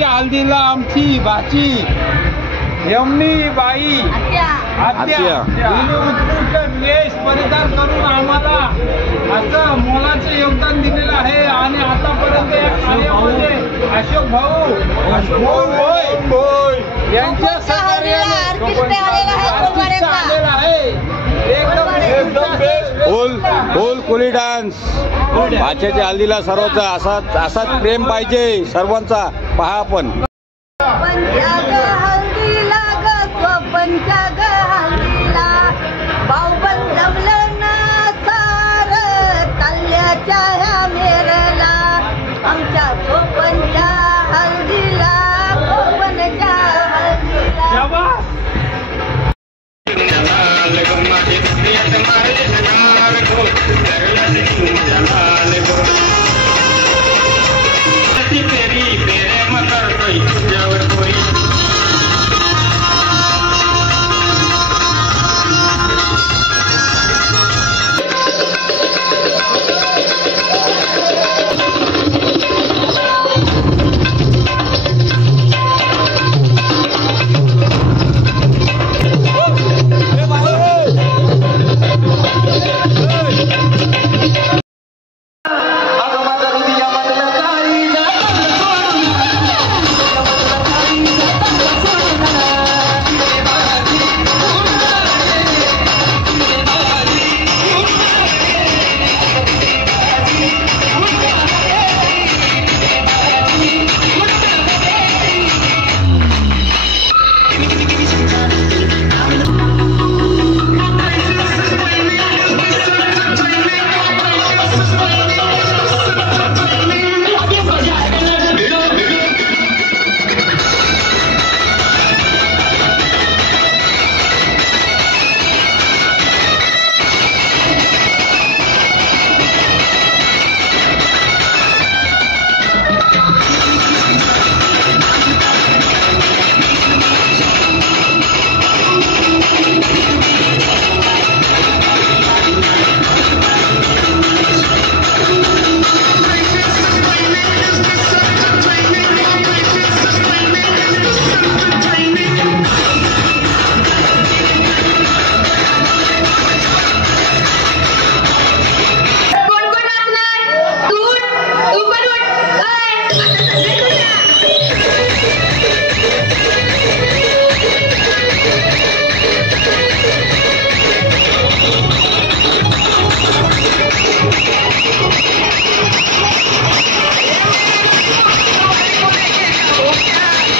हल्दीला आमची भाची यमनी बाई आत्या उत्कृष्ट वेश परिधान करून आम्हाला असं मोलाचं योगदान दिलेलं आहे आणि आतापर्यंत या कार्यामध्ये अशोक भाऊ यांच्या सहकार्याने आलेला आहे। फुल कुली डान्स भाच्याच्या हल्दीला सर्वांचा असाच प्रेम पाहिजे सर्वांचा। पहा आपण आमच्या